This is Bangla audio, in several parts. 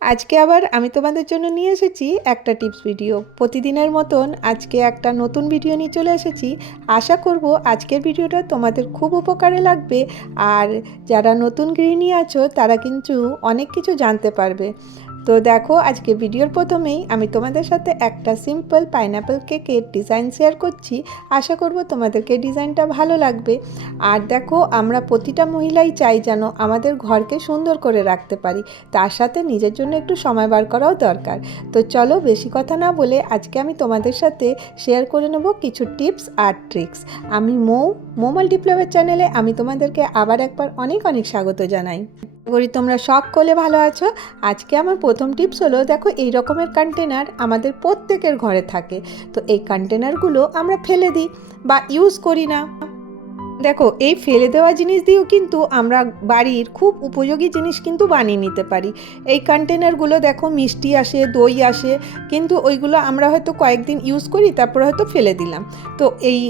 আজকে আবার আমি তোমাদের জন্য নিয়ে এসেছি একটা টিপস ভিডিও। প্রতিদিনের মতন আজকে একটা নতুন ভিডিও নিয়ে চলে এসেছি। আশা করব আজকের ভিডিওটা তোমাদের খুব উপকারে লাগবে, আর যারা নতুন গৃহিণী আছো তারা কিন্তু অনেক কিছু জানতে পারবে। তো দেখো, আজকে ভিডিওর প্রথমেই আমি তোমাদের সাথে একটা সিম্পল পাইনাপেল কেকের ডিজাইন শেয়ার করছি। আশা করব তোমাদেরকে ডিজাইনটা ভালো লাগবে। আর দেখো, আমরা প্রতিটা মহিলাই চাই যেন আমাদের ঘরকে সুন্দর করে রাখতে পারি, তার সাথে নিজের জন্য একটু সময় বার করাও দরকার। তো চলো, বেশি কথা না বলে আজকে আমি তোমাদের সাথে শেয়ার করে নেব কিছু টিপস আর ট্রিক্স। আমি মৌ মাল্টিপ্লাওয়ার চ্যানেলে আমি তোমাদেরকে আবার একবার অনেক অনেক স্বাগত জানাই। করি তোমরা সকলে ভালো আছো। আজকে আমার প্রথম টিপস হলো, দেখো এই রকমের কন্টেনার আমাদের প্রত্যেকের ঘরে থাকে। তো এই কন্টেনারগুলো আমরা ফেলে দিই বা ইউজ করি না। দেখো, এই ফেলে দেওয়া জিনিস দিয়েও কিন্তু আমরা বাড়ির খুব উপযোগী জিনিস কিন্তু বানিয়ে নিতে পারি। এই কন্টেনারগুলো দেখো, মিষ্টি আসে, দই আসে, কিন্তু ওইগুলো আমরা হয়তো কয়েকদিন ইউজ করি, তারপরে হয়তো ফেলে দিলাম। তো এই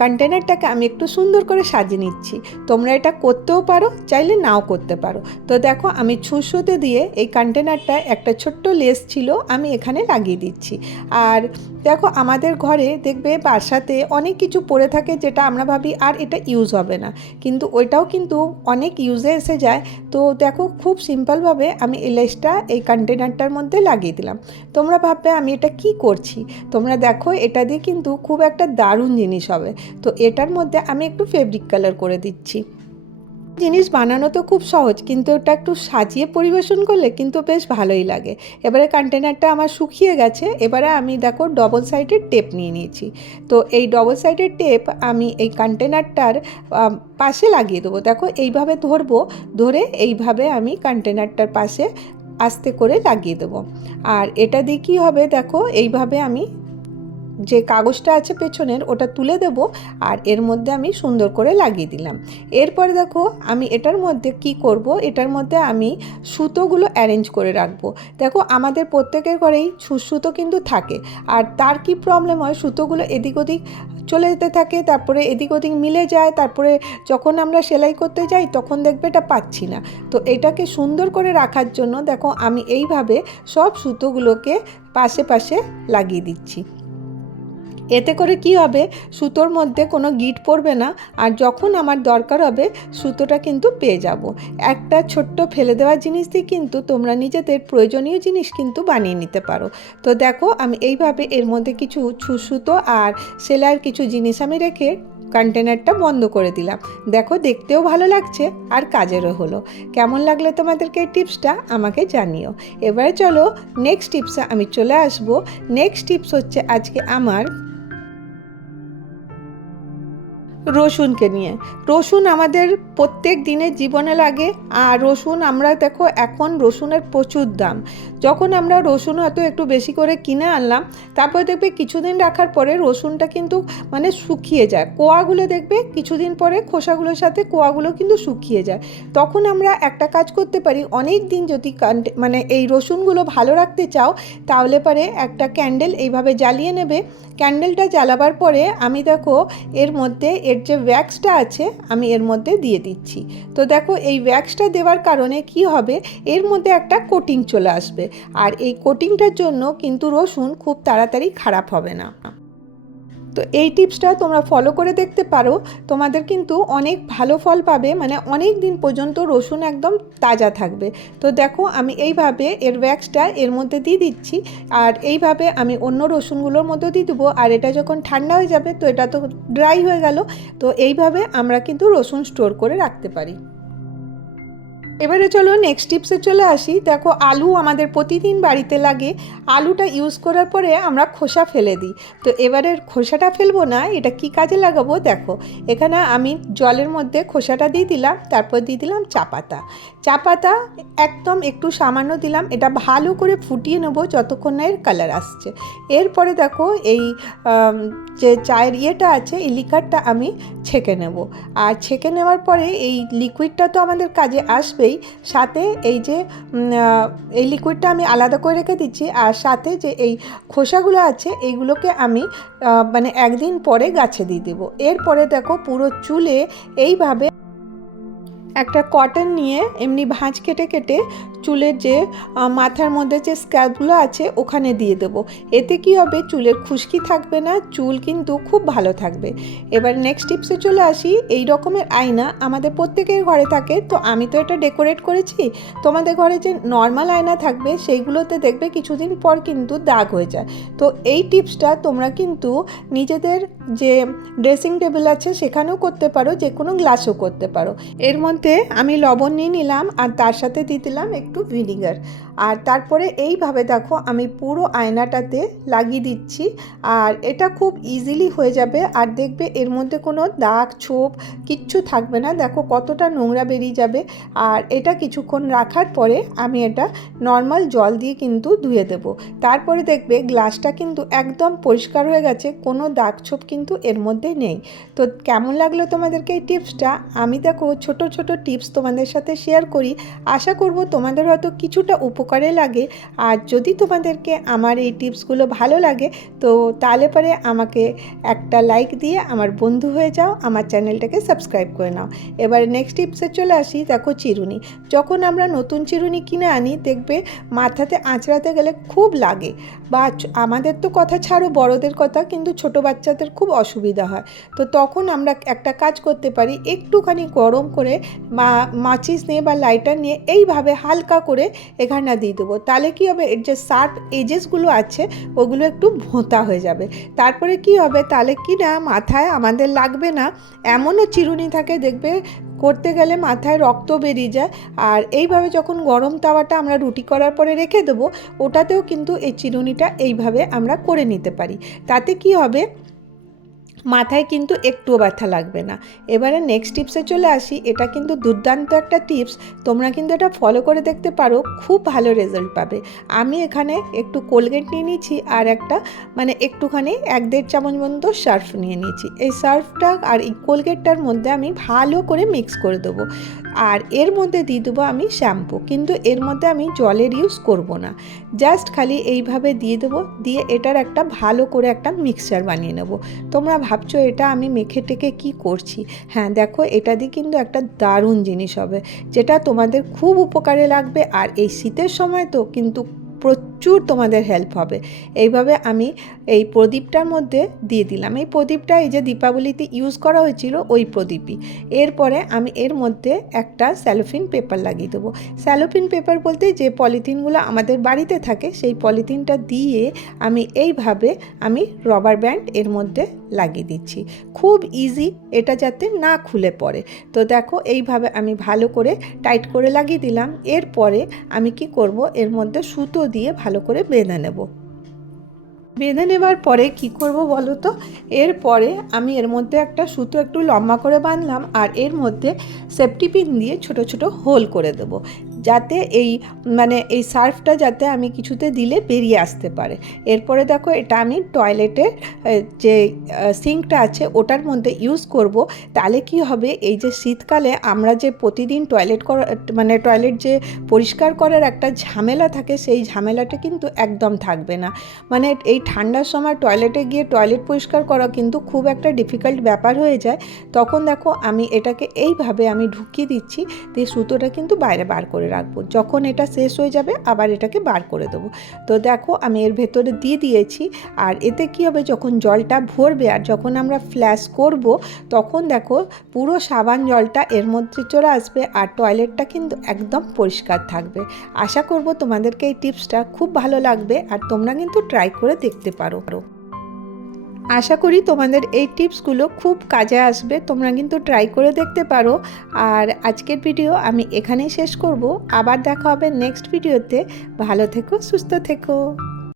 কন্টেনারটাকে আমি একটু সুন্দর করে সাজিয়ে নিচ্ছি। তোমরা এটা করতেও পারো, চাইলে নাও করতে পারো। তো দেখো, আমি ছুঁচোতে দিয়ে এই কন্টেনারটা একটা ছোট্ট লেস ছিল, আমি এখানে লাগিয়ে দিচ্ছি। আর দেখো, আমাদের ঘরে দেখবে বাসাতে অনেক কিছু পড়ে থাকে যেটা আমরা ভাবি আর এটা ইউজ হবে না, কিন্তু ওইটাও কিন্তু অনেক ইউজে এসে যায়। তো দেখো, খুব সিম্পলভাবে আমি এই লেসটা এই কন্টেনারটার মধ্যে লাগিয়ে দিলাম। তোমরা ভাববে আমি এটা কি করছি। তোমরা দেখো, এটা দিয়ে কিন্তু খুব একটা দারুণ জিনিস হবে। তো এটার মধ্যে আমি একটু ফেব্রিক কালার করে দিচ্ছি। জিনিস বানানো তো খুব সহজ, কিন্তু ওটা একটু সাজিয়ে পরিবেশন করলে কিন্তু বেশ ভালোই লাগে। এবারে কন্টেনারটা আমার শুকিয়ে গেছে। এবারে আমি দেখো ডবল সাইডের টেপ নিয়ে নিয়েছি। তো এই ডবল সাইডের টেপ আমি এই কন্টেনারটার পাশে লাগিয়ে দেবো। দেখো, এইভাবে ধরবো, ধরে এইভাবে আমি কন্টেনারটার পাশে আস্তে করে লাগিয়ে দেবো। আর এটা দিয়ে কী হবে, দেখো এইভাবে আমি যে কাগজটা আছে পেছনের ওটা তুলে দেব, আর এর মধ্যে আমি সুন্দর করে লাগিয়ে দিলাম। এরপরে দেখো, আমি এটার মধ্যে কি করব, এটার মধ্যে আমি সুতোগুলো অ্যারেঞ্জ করে রাখবো। দেখো, আমাদের প্রত্যেকের ঘরেই সুতো কিন্তু থাকে, আর তার কি প্রবলেম হয়, সুতোগুলো এদিক ওদিক চলে যেতে থাকে, তারপরে এদিক ওদিক মিলে যায়, তারপরে যখন আমরা সেলাই করতে যাই তখন দেখবে এটা পাচ্ছি না। তো এটাকে সুন্দর করে রাখার জন্য দেখো, আমি এইভাবে সব সুতোগুলোকে পাশে পাশে লাগিয়ে দিচ্ছি। এতে করে কি হবে, সুতোর মধ্যে কোনো গিঁট পড়বে না, আর যখন আমার দরকার হবে সুতোটা কিন্তু পেয়ে যাব। একটা ছোট্ট ফেলে দেওয়া জিনিস দিয়ে কিন্তু তোমরা নিজেদের প্রয়োজনীয় জিনিস কিন্তু বানিয়ে নিতে পারো। তো দেখো, আমি এইভাবে এর মধ্যে কিছু সুতো আর সেলাইয়ের কিছু জিনিস আমি রেখে কন্টেনারটা বন্ধ করে দিলাম। দেখো, দেখতেও ভালো লাগছে আর কাজেরও হলো। কেমন লাগলো তোমাদেরকে এই টিপসটা আমাকে জানিও। এবারে চলো নেক্সট টিপসে আমি চলে আসবো। নেক্সট টিপস হচ্ছে আজকে আমার রসুনকে নিয়ে। রসুন আমাদের প্রত্যেক দিনের জীবনে লাগে, আর রসুন আমরা দেখো এখন রসুনের প্রচুর দাম। যখন আমরা রসুন হয়তো একটু বেশি করে কিনে আনলাম, তারপরে দেখবে কিছুদিন রাখার পরে রসুনটা কিন্তু মানে শুকিয়ে যায়। কোয়াগুলো দেখবে কিছুদিন পরে খোসাগুলোর সাথে কোয়াগুলো কিন্তু শুকিয়ে যায়। তখন আমরা একটা কাজ করতে পারি, অনেক দিন যদি মানে এই রসুনগুলো ভালো রাখতে চাও, তাহলে পরে একটা ক্যান্ডেল এইভাবে জ্বালিয়ে নেবে। ক্যান্ডেলটা জ্বালাবার পরে আমি দেখো এর মধ্যে এর যে ওয়্যাক্সটা আছে আমি এর মধ্যে দিয়ে দিচ্ছি। তো দেখো, এই ওয়্যাক্সটা দেওয়ার কারণে কি হবে, এর মধ্যে একটা কোটিং চলে আসবে, আর এই কোটিংটার জন্য কিন্তু রসুন খুব তাড়াতাড়ি খারাপ হবে না। তো এই টিপসটা তোমরা ফলো করে দেখতে পারো, তোমাদের কিন্তু অনেক ভালো ফল পাবে, মানে অনেক দিন পর্যন্ত রসুন একদম তাজা থাকবে। তো দেখো, আমি এইভাবে এর ওয়্যাক্সটা এর মধ্যে দিয়ে দিচ্ছি, আর এইভাবে আমি অন্য রসুনগুলোর মধ্যে দিয়ে দেবো। আর এটা যখন ঠান্ডা হয়ে যাবে তো এটা তো ড্রাই হয়ে গেল। তো এইভাবে আমরা কিন্তু রসুন স্টোর করে রাখতে পারি। এবারে চলো নেক্সট টিপসে চলে আসি। দেখো, আলু আমাদের প্রতিদিন বাড়িতে লাগে। আলুটা ইউজ করার পরে আমরা খোসা ফেলে দিই। তো এবারে খোসাটা ফেলবো না, এটা কি কাজে লাগাবো দেখো। এখানে আমি জলের মধ্যে খোসাটা দিয়ে দিলাম, তারপর দিয়ে দিলাম চা পাতা। চা পাতা একদম একটু সামান্য দিলাম, এটা ভালো করে ফুটিয়ে নেবো যতক্ষণ না এর কালার আসছে। এরপরে দেখো, এই যে চায়ের ইয়েটা আছে এই লিকারটা আমি ছেঁকে নেব। আর ছেঁকে নেওয়ার পরে এই লিকুইডটা তো আমাদের কাজে আসবেই, সাথে এই যে এই লিকুইডটা আমি আলাদা করে রেখে দিচ্ছি, আর সাথে যে এই খোসাগুলো আছে এইগুলোকে আমি মানে একদিন পরে গাছে দিয়ে দেবো। এরপরে দেখো, পুরো চুলে এইভাবে একটা কটন নিয়ে এমনি ভাঁজ কেটে কেটে চুলের যে মাথার মধ্যে যে স্ক্যাল্পগুলো আছে ওখানে দিয়ে দেবো। এতে কি হবে, চুলের খুশকি থাকবে না, চুল কিন্তু খুব ভালো থাকবে। এবার নেক্সট টিপসে চলে আসি। এই রকমের আয়না আমাদের প্রত্যেকের ঘরে থাকে, তো আমি তো এটা ডেকোরেট করেছি। তোমাদের ঘরে যে নর্মাল আয়না থাকবে সেইগুলোতে দেখবে কিছুদিন পর কিন্তু দাগ হয়ে যায়। তো এই টিপসটা তোমরা কিন্তু নিজেদের যে ড্রেসিং টেবিল আছে সেখানেও করতে পারো, যে কোনো গ্লাসও করতে পারো। এর মধ্যে আমি লবণ নিয়ে নিলাম আর তার সাথে দিয়ে দিলাম একটু ভিনিগার। আর তারপরে এইভাবে দেখো আমি পুরো আয়নাটাতে লাগিয়ে দিচ্ছি। আর এটা খুব ইজিলি হয়ে যাবে, আর দেখবে এর মধ্যে কোনো দাগ ছোপ কিচ্ছু থাকবে না। দেখো কতটা নোংরা বেরিয়ে যাবে। আর এটা কিছুক্ষণ রাখার পরে আমি এটা নর্মাল জল দিয়ে কিন্তু ধুয়ে দেব। তারপরে দেখবে গ্লাসটা কিন্তু একদম পরিষ্কার হয়ে গেছে, কোনো দাগ ছোপ কিন্তু এর মধ্যে নেই। তো কেমন লাগলো তোমাদেরকে এই টিপসটা? আমি দেখো ছোট ছোট টিপস তোমাদের সাথে শেয়ার করি, আশা করব তোমাদের হয়তো কিছুটা উপকারে লাগে। আর যদি তোমাদেরকে আমার এই টিপসগুলো ভালো লাগে তো তাহলে পরে আমাকে একটা লাইক দিয়ে আমার বন্ধু হয়ে যাও, আমার চ্যানেলটাকে সাবস্ক্রাইব করে নাও। এবার নেক্সট টিপসে চলে আসি। দেখো চিরুনি, যখন আমরা নতুন চিরুনি কিনে আনি দেখবে মাথাতে আঁচড়াতে গেলে খুব লাগে, বা আমাদের তো কথা ছাড়ো বড়দের কথা, কিন্তু ছোট বাচ্চাদের খুব অসুবিধা হয়। তো তখন আমরা একটা কাজ করতে পারি, একটুখানি গরম করে মাচিস নিয়ে বা লাইটার নিয়ে এইভাবে হালকা করে এখানটা দিয়ে দেবো। তাহলে কী হবে, এর যে শার্প এজেসগুলো আছে ওগুলো একটু ভোঁতা হয়ে যাবে। তারপরে কি হবে, তাহলে কি না মাথায় আমাদের লাগবে না। এমনও চিরুনি থাকে দেখবে করতে গেলে মাথায় রক্ত বেরিয়ে যায়। আর এইভাবে যখন গরম তাওয়াটা আমরা রুটি করার পরে রেখে দেবো, ওটাতেও কিন্তু এই চিরুনিটা এইভাবে আমরা করে নিতে পারি। তাতে কি হবে, মাথায় কিন্তু একটুও ব্যথা লাগবে না। এবারে নেক্সট টিপসে চলে আসি। এটা কিন্তু দুর্দান্ত একটা টিপস, তোমরা কিন্তু এটা ফলো করে দেখতে পারো, খুব ভালো রেজাল্ট পাবে। আমি এখানে একটু কোলগেট নিয়ে নিয়েছি আর একটা একটুখানি 1-1.5 চামচ পর্যন্ত সার্ফ নিয়ে নিয়েছি। এই সার্ফটা আর এই কোলগেটটার মধ্যে আমি ভালো করে মিক্স করে দেবো। আর এর মধ্যে দিয়ে দেবো আমি শ্যাম্পু, কিন্তু এর মধ্যে আমি জলের ইউজ করব না, জাস্ট খালি এইভাবে দিয়ে দেবো। দিয়ে এটার একটা ভালো করে একটা মিক্সচার বানিয়ে নেব। তোমরা ভাবছো এটা আমি মেখে টেকে কী করছি? হ্যাঁ দেখো, এটা দিয়ে কিন্তু একটা দারুণ জিনিস হবে, যেটা তোমাদের খুব উপকারে লাগবে। আর এই শীতের সময় তো কিন্তু প্রচুর তোমাদের হেল্প হবে। এইভাবে আমি এই প্রদীপটার মধ্যে দিয়ে দিলাম। এই প্রদীপটা এই যে দীপাবলিতে ইউজ করা হয়েছিল ওই প্রদীপই। এরপরে আমি এর মধ্যে একটা স্যালোফিন পেপার লাগিয়ে দেবো। স্যালোফিন পেপার বলতে যে পলিথিনগুলো আমাদের বাড়িতে থাকে সেই পলিথিনটা দিয়ে আমি এইভাবে রবার ব্যান্ড এর মধ্যে লাগিয়ে দিচ্ছি। খুব ইজি, এটা যাতে না খুলে পড়ে। তো দেখো এইভাবে আমি ভালো করে টাইট করে লাগিয়ে দিলাম। এরপরে আমি কি করব, এর মধ্যে সুতো দিয়ে ভালো করে বেঁধে নেব। বেঁধে নেবার পরে কি করব বলো তো, এরপরে আমি এর মধ্যে একটা সুতো একটু লম্বা করে বাঁধলাম আর এর মধ্যে সেফটি পিন দিয়ে ছোট ছোট হোল করে দেব, যাতে এই সার্ফটা যাতে আমি কিছুতে দিলে বেরিয়ে আসতে পারে। এরপরে দেখো এটা আমি টয়লেটের যে সিঙ্কটা আছে ওটার মধ্যে ইউজ করব। তাহলে কি হবে, এই যে শীতকালে আমরা যে প্রতিদিন টয়লেট যে পরিষ্কার করার একটা ঝামেলা থাকে, সেই ঝামেলাটা কিন্তু একদম থাকবে না। এই ঠান্ডার সময় টয়লেটে গিয়ে টয়লেট পরিষ্কার করা কিন্তু খুব একটা ডিফিকাল্ট ব্যাপার হয়ে যায়। তখন দেখো আমি এটাকে এইভাবে আমি ঢুকিয়ে দিচ্ছি, দিয়ে সুতোটা কিন্তু বাইরে বার করে রাখবো। যখন এটা শেষ হয়ে যাবে আবার এটাকে বার করে দেবো। তো দেখো আমি এর ভেতরে দিয়ে দিয়েছি। আর এতে কি হবে, যখন জলটা ভরবে আর যখন আমরা ফ্ল্যাশ করব তখন দেখো পুরো সাবান জলটা এর মধ্যে চলে আসবে আর টয়লেটটা কিন্তু একদম পরিষ্কার থাকবে। আশা করব তোমাদেরকে এই টিপসটা খুব ভালো লাগবে আর তোমরা কিন্তু ট্রাই করে দেখতে পারো। আশা করি তোমাদের এই টিপসগুলো খুব কাজে আসবে, তোমরা কিন্তু ট্রাই করে দেখতে পারো। আর আজকের ভিডিও আমি এখানেই শেষ করব, আবার দেখা হবে নেক্সট ভিডিওতে। ভালো থেকো, সুস্থ থেকো।